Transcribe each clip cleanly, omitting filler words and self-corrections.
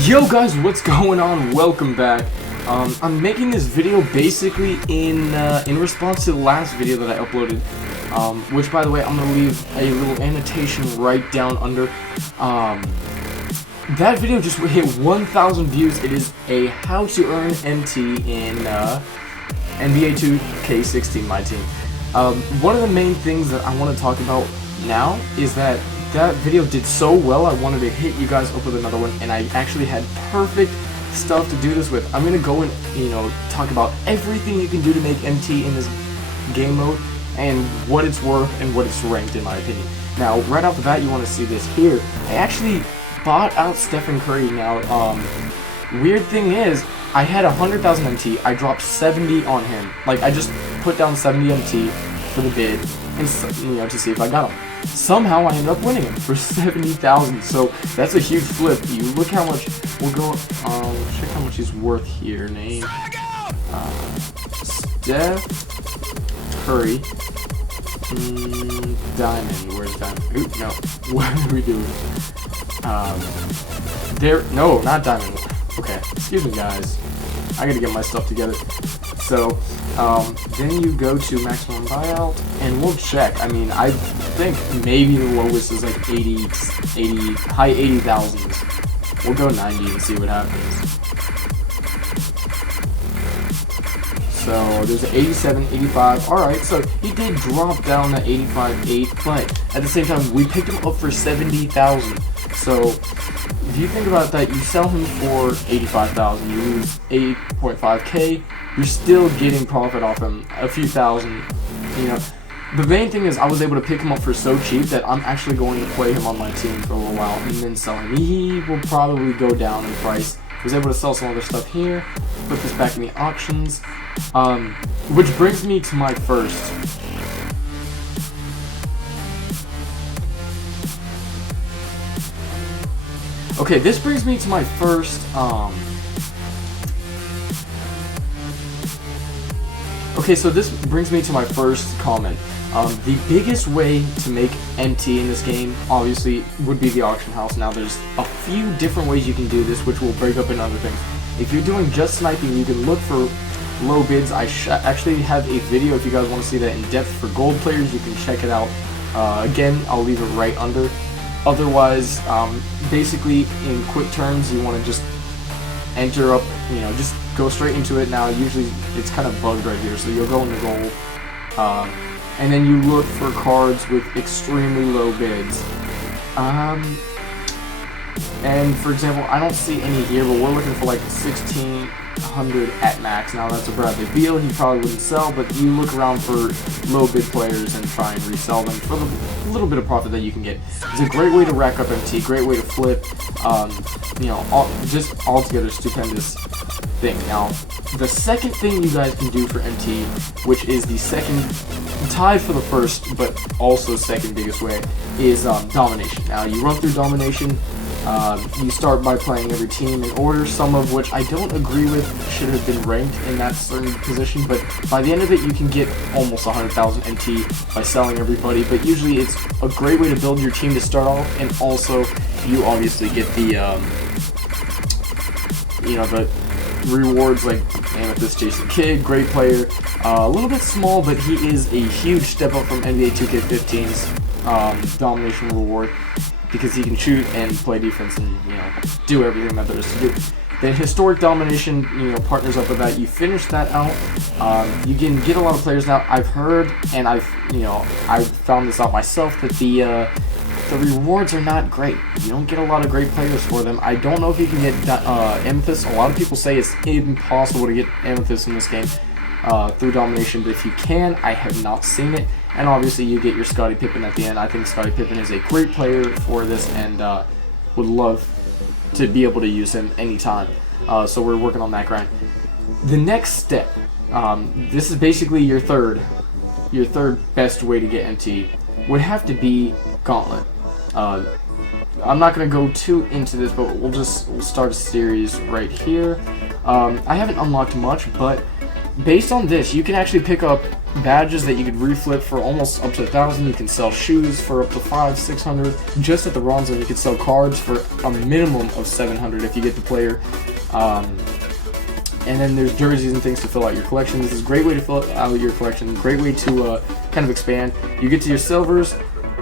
Yo guys, what's going on? Welcome back. I'm making this video basically in response to the last video that I uploaded, which by the way I'm gonna leave a little annotation right down under. That video just hit 1,000 views. It is a how to earn MT in NBA 2k16 MyTeam. One of the main things that I want to talk about now is that video did so well, I wanted to hit you guys up with another one, and I actually had perfect stuff to do this with. I'm gonna go and, talk about everything you can do to make MT in this game mode, and what it's worth, and what it's ranked, in my opinion. Now, right off the bat, you want to see this here. I actually bought out Stephen Curry. Now, weird thing is, I had 100,000 MT, I dropped 70 on him. Like, I just put down 70 MT for the bid, and to see if I got him. Somehow I ended up winning him for 70,000, so that's a huge flip. You look how much, we'll go, check how much he's worth here. Name, Steph Curry, Diamond, where's Diamond? Oop, no, what are we doing? No, not Diamond. Okay, excuse me guys, I gotta get my stuff together. So, then you go to maximum buyout, and we'll check. I mean, I think maybe the lowest is like 80, high 80,000s. We'll go 90 and see what happens. So, there's an 87, 85. Alright, so he did drop down to 85.8, but at the same time, we picked him up for 70,000. So, if you think about that, you sell him for 85,000, you lose 8.5k, you're still getting profit off him, a few thousand, The main thing is I was able to pick him up for so cheap that I'm actually going to play him on my team for a little while and then sell him. He will probably go down in price. I was able to sell some other stuff here, put this back in the auctions, which brings me to my first. Okay, this brings me to my first, okay, so this brings me to my first comment. The biggest way to make MT in this game, obviously, would be the auction house. Now, there's a few different ways you can do this, which will break up in other things. If you're doing just sniping, you can look for low bids. I actually have a video, if you guys want to see that in depth for gold players, you can check it out. Again, I'll leave it right under. Otherwise, basically, in quick terms, you want to just enter up, just go straight into it. Now, usually, it's kind of bugged right here, so you'll go into gold, and then you look for cards with extremely low bids. And, for example, I don't see any here, but we're looking for, like, 1,600 at max. Now, that's a Bradley Beal. He probably wouldn't sell, but you look around for low bid players and try and resell them for the little bit of profit that you can get. It's a great way to rack up MT, great way to flip, just altogether stupendous thing. Now, the second thing you guys can do for MT, which is the second, tied for the first, but also second biggest way, is domination. Now, you run through domination. You start by playing every team in order, some of which I don't agree with should have been ranked in that certain position, but by the end of it you can get almost 100,000 MT by selling everybody, but usually it's a great way to build your team to start off, and also you obviously get the, the rewards like Amethyst Jason Kidd, great player, a little bit small, but he is a huge step up from NBA 2K15's domination reward, because he can shoot and play defense and, do everything that there is to do. Then historic domination, partners up with that. You finish that out. You can get a lot of players now. I've heard, and I've found this out myself, that the rewards are not great. You don't get a lot of great players for them. I don't know if you can get Amethyst. A lot of people say it's impossible to get Amethyst in this game through domination, but if you can, I have not seen it. And obviously you get your Scottie Pippen at the end. I think Scottie Pippen is a great player for this, and would love to be able to use him anytime. So we're working on that grind. The next step, this is basically your third best way to get MT, would have to be Gauntlet. I'm not going to go too into this, but we'll start a series right here. I haven't unlocked much, but based on this, you can actually pick up badges that you could reflip for almost up to 1,000. You can sell shoes for up to 500-600 just at the ROM zone. You can sell cards for a minimum of 700 if you get the player. And then there's jerseys and things to fill out your collection. This is a great way to fill out your collection, great way to kind of expand. You get to your silvers,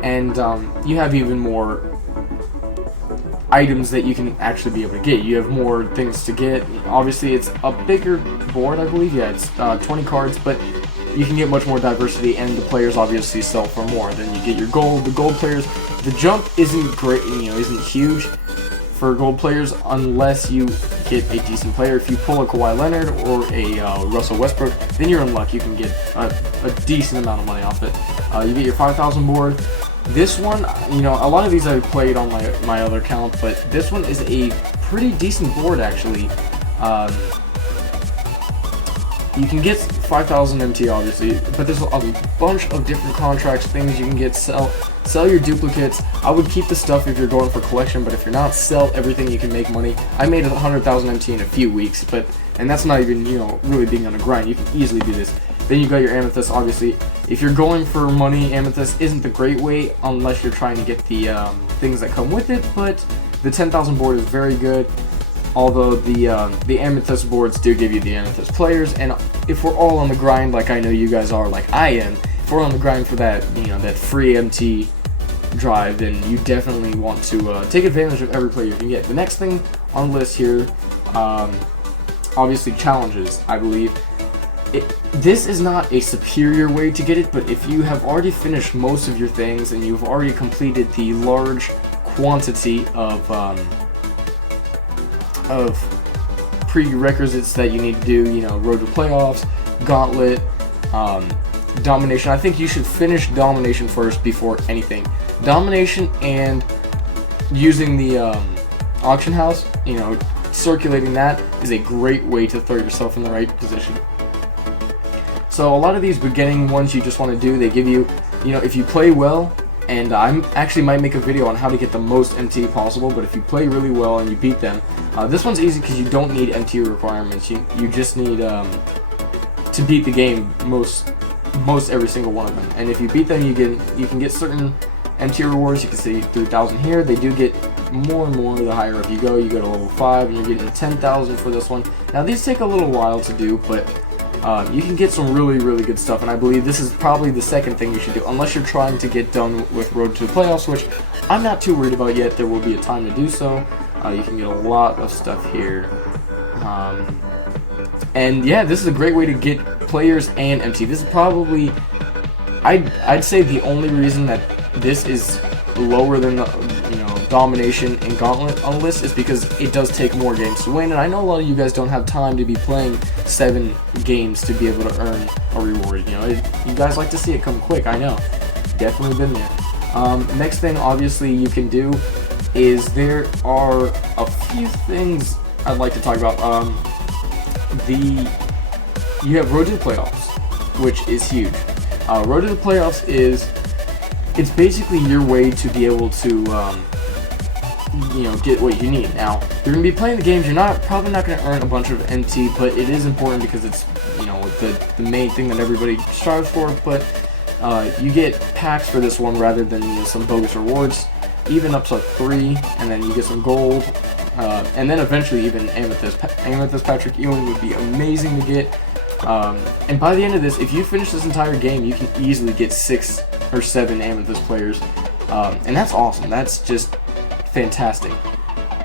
and you have even more items that you can actually be able to get. You have more things to get. Obviously, it's a bigger board, I believe. Yeah, it's 20 cards, but you can get much more diversity, and the players obviously sell for more. Then you get your gold. The gold players, the jump isn't great, isn't huge for gold players unless you get a decent player. If you pull a Kawhi Leonard or a Russell Westbrook, then you're in luck. You can get a decent amount of money off it. You get your 5,000 board. This one, a lot of these I've played on my other account, but this one is a pretty decent board actually. You can get 5,000 MT obviously, but there's a bunch of different contracts, things you can get. Sell your duplicates. I would keep the stuff if you're going for collection, but if you're not, sell everything. You can make money. I made 100,000 MT in a few weeks, and that's not even really being on a grind. You can easily do this. Then you got your amethyst. Obviously, if you're going for money, amethyst isn't the great way unless you're trying to get the things that come with it. But the 10,000 board is very good. Although the amethyst boards do give you the amethyst players, and if we're all on the grind, like I know you guys are, like I am, if we're on the grind for that, that free MT drive, then you definitely want to take advantage of every player you can get. The next thing on the list here, obviously challenges, I believe. This is not a superior way to get it, but if you have already finished most of your things and you've already completed the large quantity of prerequisites that you need to do, road to playoffs, gauntlet, domination. I think you should finish domination first before anything. Domination and using the auction house, circulating that is a great way to throw yourself in the right position. So a lot of these beginning ones you just want to do, they give you, if you play well, and I actually might make a video on how to get the most MT possible, but if you play really well and you beat them, this one's easy because you don't need MT requirements. You just need to beat the game most every single one of them. And if you beat them, you can get certain MT rewards. You can see 3,000 here. They do get more and more the higher up you go. You go to level 5 and you're getting 10,000 for this one. Now these take a little while to do, but you can get some really, really good stuff, and I believe this is probably the second thing you should do, unless you're trying to get done with Road to the Playoffs, which I'm not too worried about yet. There will be a time to do so. You can get a lot of stuff here. And yeah, this is a great way to get players and MT. This is probably, I'd say the only reason that this is lower than the, domination and gauntlet on the list is because it does take more games to win, and I know a lot of you guys don't have time to be playing 7 games to be able to earn a reward. You guys like to see it come quick. I know, definitely been there. Next thing obviously you can do is there are a few things I'd like to talk about. You have Road to the Playoffs, which is huge. Road to the Playoffs it's basically your way to be able to get what you need. Now, you're going to be playing the games, you're probably not going to earn a bunch of MT, but it is important because it's, the main thing that everybody strives for, but you get packs for this one rather than some bogus rewards, even up to 3, and then you get some gold, and then eventually even Amethyst. Amethyst Patrick Ewing would be amazing to get, and by the end of this, if you finish this entire game, you can easily get 6 or 7 Amethyst players, and that's awesome. That's just fantastic.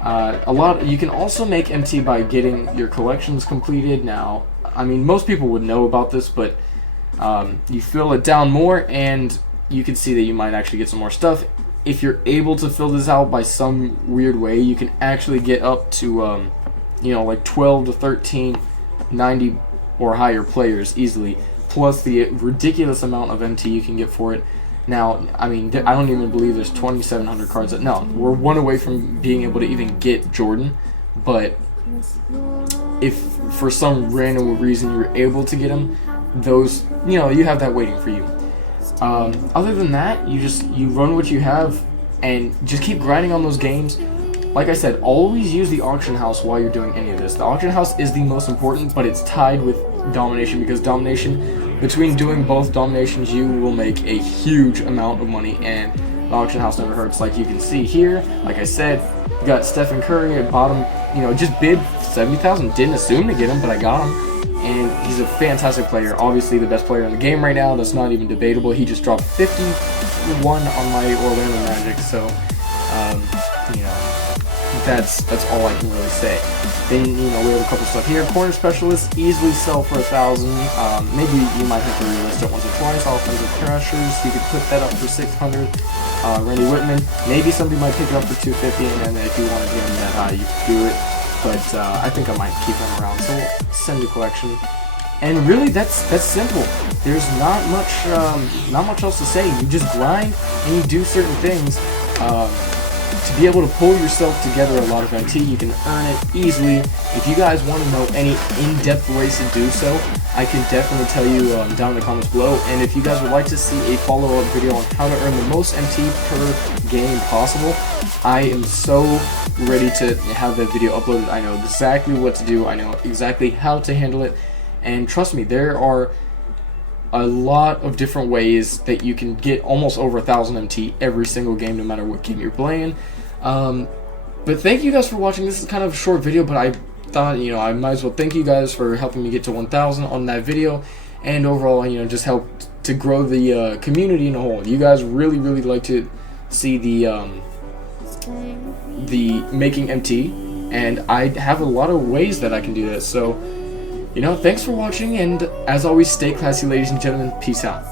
You can also make MT by getting your collections completed. Now, I mean, most people would know about this, but you fill it down more, and you can see that you might actually get some more stuff. If you're able to fill this out by some weird way, you can actually get up to, like 12 to 13, 90 or higher players easily, plus the ridiculous amount of MT you can get for it. Now, I mean, I don't even believe there's 2,700 cards. No, we're one away from being able to even get Jordan, but if for some random reason you're able to get him, those, you have that waiting for you. Other than that, you run what you have and just keep grinding on those games. Like I said, always use the auction house while you're doing any of this. The auction house is the most important, but it's tied with domination, because domination, between doing both dominations, you will make a huge amount of money, and the auction house never hurts. Like you can see here, like I said, you got Stephen Curry at bottom, you know, just bid 70,000, didn't assume to get him, but I got him, and he's a fantastic player, obviously the best player in the game right now, that's not even debatable. He just dropped 51 on my Orlando Magic, so, you know, that's all I can really say. Then, you know, we have a couple stuff here. Corner specialists easily sell for 1,000. Maybe you might have to relist it once or twice. Offensive pressures, you could put that up for 600. Randy Whitman, maybe somebody might pick it up for 250, and then if you want to get him that high, you can do it. But I think I might keep him around. So we'll send a collection. And really, that's simple. There's not much else to say. You just grind and you do certain things. To be able to pull yourself together a lot of MT, you can earn it easily. If you guys want to know any in-depth ways to do so, I can definitely tell you down in the comments below. And if you guys would like to see a follow-up video on how to earn the most MT per game possible, I am so ready to have that video uploaded. I know exactly what to do. I know exactly how to handle it. And trust me, there are a lot of different ways that you can get almost over 1,000 MT every single game, no matter what game you're playing. But thank you guys for watching. This is kind of a short video, but I thought, you know, I might as well thank you guys for helping me get to 1,000 on that video, and overall, you know, just help to grow the community in a whole. You guys really like to see the making MT, and I have a lot of ways that I can do that. So, you know, thanks for watching, and as always, stay classy, ladies and gentlemen. Peace out.